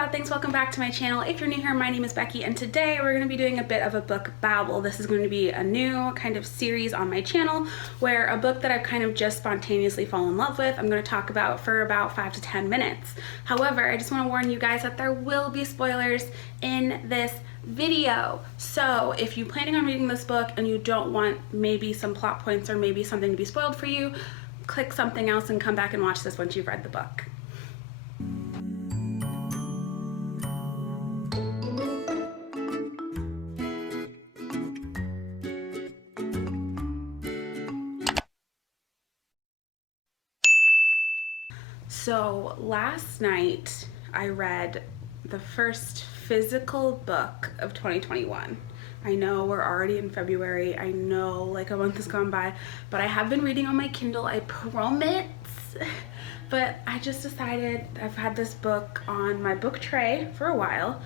God things, welcome back to my channel. If you're new here, my name is Becky and today we're going to be doing a bit of a book babble. This is going to be a new kind of series on my channel where a book that I've kind of just spontaneously fallen in love with, I'm going to talk about for about 5 to 10 minutes. However, I just want to warn you guys that there will be spoilers in this video. So if you're planning on reading this book and you don't want maybe some plot points or maybe something to be spoiled for you, click something else and come back and watch this once you've read the book. So last night I read the first physical book of 2021. I know we're already in February. I know like a month has gone by, but I have been reading on my Kindle, I promise. But I just decided, I've had this book on my book tray for a while.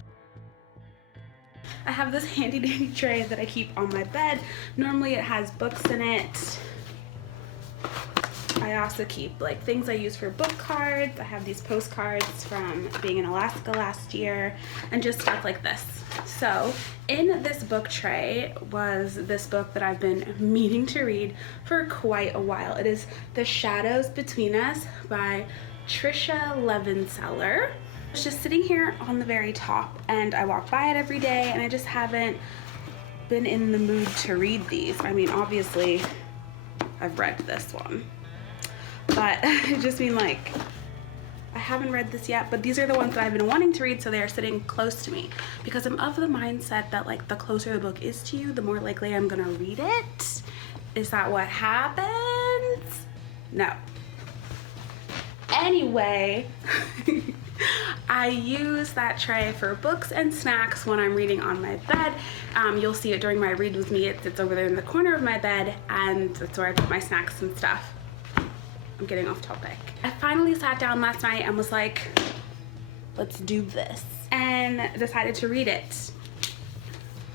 I have this handy dandy tray that I keep on my bed. Normally it has books in it. I also keep like things I use for book cards. I have these postcards from being in Alaska last year and just stuff like this. So in this book tray was this book that I've been meaning to read for quite a while. It is The Shadows Between Us by Trisha Levenseller. It's just sitting here on the very top and I walk by it every day and I just haven't been in the mood to read these. I mean, obviously I've read this one, but I just mean like I haven't read this yet, but these are the ones that I've been wanting to read, so they are sitting close to me because I'm of the mindset that like the closer the book is to you, the more likely I'm gonna read it. Is that what happens? No. Anyway, I use that tray for books and snacks when I'm reading on my bed. You'll see it during my read with me. It's over there in the corner of my bed, and that's where I put my snacks and stuff. I'm getting off topic. I finally sat down last night and was like, let's do this, and decided to read it.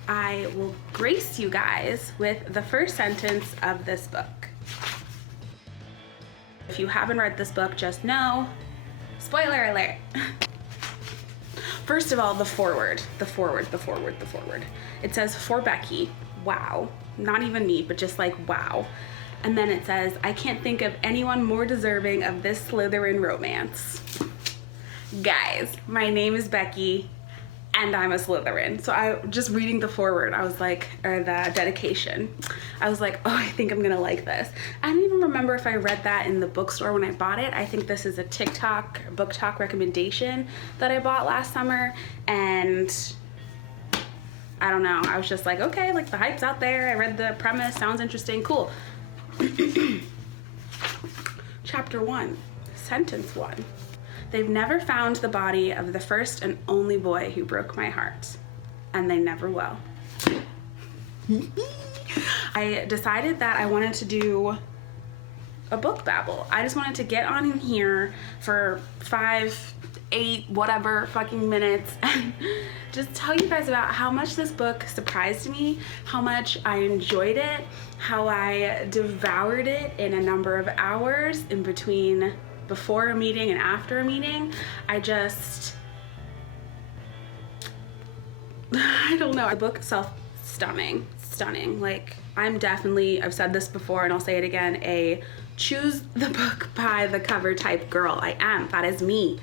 I will grace you guys with the first sentence of this book. If you haven't read this book, just know, spoiler alert. First of all, the forward. It says, for Becky, wow. Not even me, but just like, wow. And then it says, I can't think of anyone more deserving of this Slytherin romance. Guys, my name is Becky and I'm a Slytherin. So I just reading the forward, I was like, or the dedication, I was like, oh, I think I'm gonna like this. I don't even remember if I read that in the bookstore when I bought it. I think this is a TikTok book talk recommendation that I bought last summer, and I don't know, I was just like, okay, like the hype's out there. I read the premise, sounds interesting, cool. Chapter 1, sentence 1. They've never found the body of the first and only boy who broke my heart, and they never will. I decided that I wanted to do a book babble. I just wanted to get on in here for 5, 8, whatever fucking minutes and just tell you guys about how much this book surprised me, how much I enjoyed it, how I devoured it in a number of hours in between, before a meeting and after a meeting. I don't know. The book itself, stunning. Like, I'm definitely, I've said this before and I'll say it again, a choose the book by the cover type girl. I am, that is me.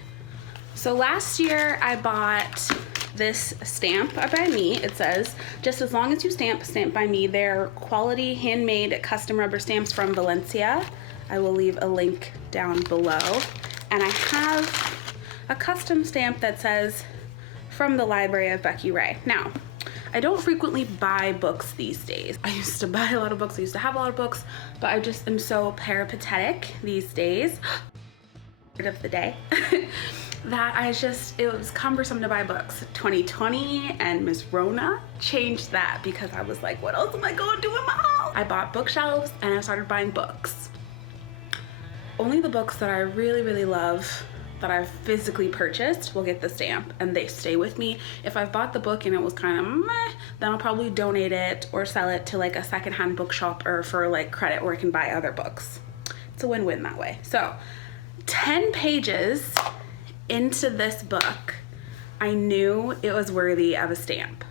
So last year I bought this stamp by me. It says, just as long as you stamp by me. They're quality handmade custom rubber stamps from Valencia. I will leave a link down below. And I have a custom stamp that says, from the library of Becky Ray. Now, I don't frequently buy books these days. I used to buy a lot of books, I used to have a lot of books, but I just am so peripatetic these days, of the day, that it was cumbersome to buy books. 2020 and Ms. Rona changed that because I was like, what else am I going to do in my house? I bought bookshelves and I started buying books. Only the books that I really, really love that I've physically purchased will get the stamp and they stay with me. If I've bought the book and it was kind of meh, then I'll probably donate it or sell it to like a secondhand bookshop or for like credit where I can buy other books. It's a win-win that way. So 10 pages into this book, I knew it was worthy of a stamp.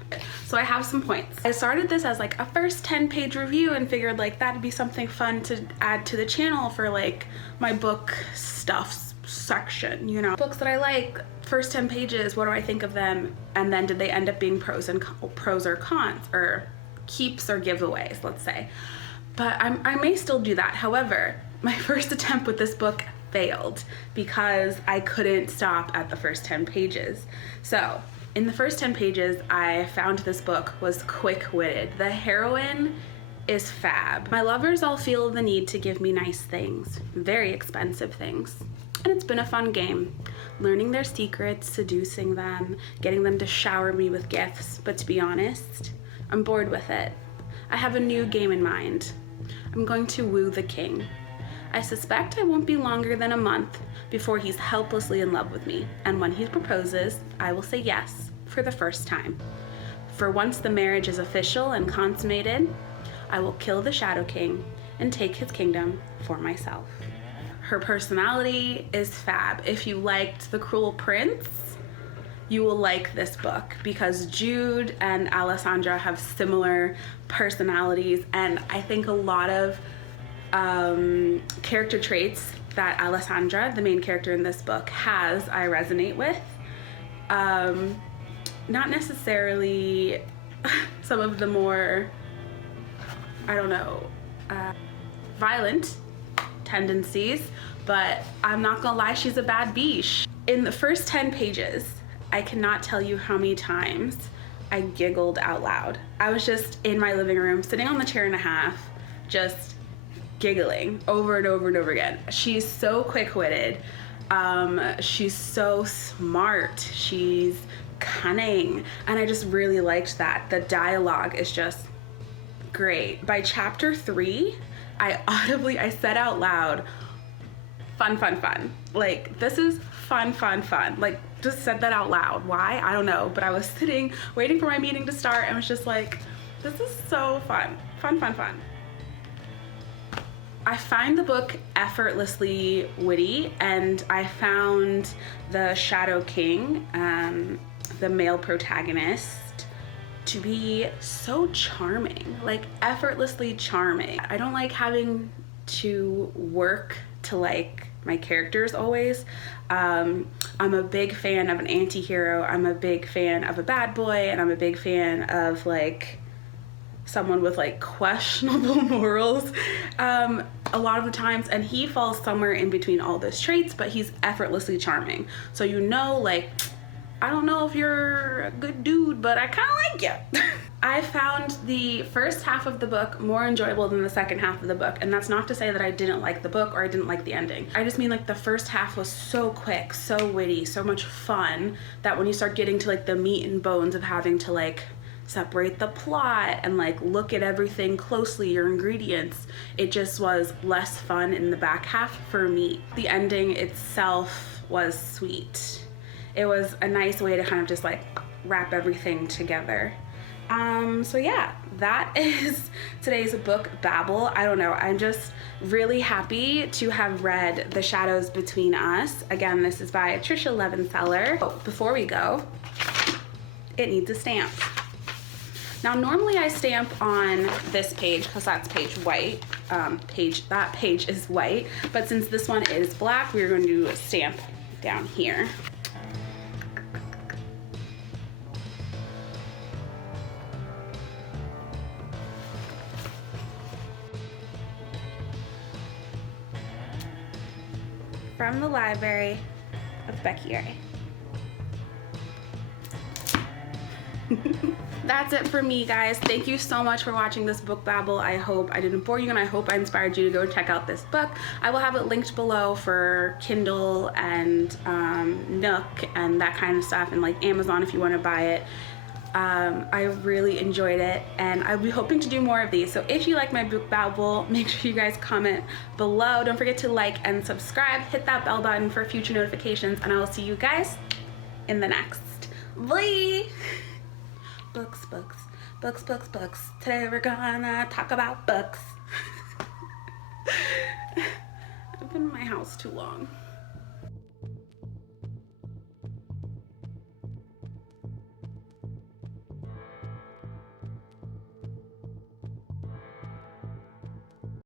So I have some points. I started this as like a first 10-page review and figured like that'd be something fun to add to the channel for like my book stuff section, you know. Books that I like, first 10 pages, what do I think of them? And then did they end up being pros or cons, or keeps or giveaways, let's say. But I may still do that. However, my first attempt with this book failed because I couldn't stop at the first 10 pages. So in the first 10 pages, I found this book was quick-witted. The heroine is fab. My lovers all feel the need to give me nice things, very expensive things. And it's been a fun game, learning their secrets, seducing them, getting them to shower me with gifts. But to be honest, I'm bored with it. I have a new game in mind. I'm going to woo the king. I suspect I won't be longer than a month before he's helplessly in love with me, and when he proposes, I will say yes for the first time. For once the marriage is official and consummated, I will kill the Shadow King and take his kingdom for myself. Her personality is fab. If you liked The Cruel Prince, you will like this book because Jude and Alessandra have similar personalities, and I think a lot of character traits that Alessandra, the main character in this book, has, I resonate with. Not necessarily some of the more, I don't know, violent tendencies, but I'm not gonna lie, she's a bad biche. In the first 10 pages, I cannot tell you how many times I giggled out loud. I was just in my living room, sitting on the chair and a half, just giggling over and over and over again. She's so quick-witted. She's so smart. She's cunning. And I just really liked that. The dialogue is just great. By chapter 3, I said out loud, fun, fun, fun. Like, this is fun, fun, fun. Like, just said that out loud. Why? I don't know. But I was sitting, waiting for my meeting to start, and was just like, this is so fun. Fun, fun, fun. I find the book effortlessly witty, and I found the Shadow King, the male protagonist, to be so charming, like effortlessly charming. I don't like having to work to like my characters always. I'm a big fan of an anti-hero, I'm a big fan of a bad boy, and I'm a big fan of like someone with like questionable morals a lot of the times, and he falls somewhere in between all those traits, but he's effortlessly charming. So you know, like, I don't know if you're a good dude, but I kind of like you. I found the first half of the book more enjoyable than the second half of the book, and that's not to say that I didn't like the book or I didn't like the ending. I just mean like the first half was so quick, so witty, so much fun, that when you start getting to like the meat and bones of having to like separate the plot and like look at everything closely, your ingredients, it just was less fun in the back half for me. The ending itself was sweet. It was a nice way to kind of just like wrap everything together. So yeah, that is today's book, Babble. I don't know, I'm just really happy to have read The Shadows Between Us. Again, this is by Trisha Levenseller. Oh, before we go, it needs a stamp. Now, normally I stamp on this page because that's page white. That page is white, but since this one is black, we're going to do a stamp down here. From the Library of Becky Ray. That's it for me, guys. Thank you so much for watching this book babble. I hope I didn't bore you, and I hope I inspired you to go check out this book. I will have it linked below for Kindle and Nook and that kind of stuff, and like Amazon if you want to buy it. I really enjoyed it, and I'll be hoping to do more of these. So if you like my book babble, make sure you guys comment below. Don't forget to like and subscribe. Hit that bell button for future notifications, and I will see you guys in the next. Bye! Books, books, books, books, books. Today we're gonna talk about books. I've been in my house too long.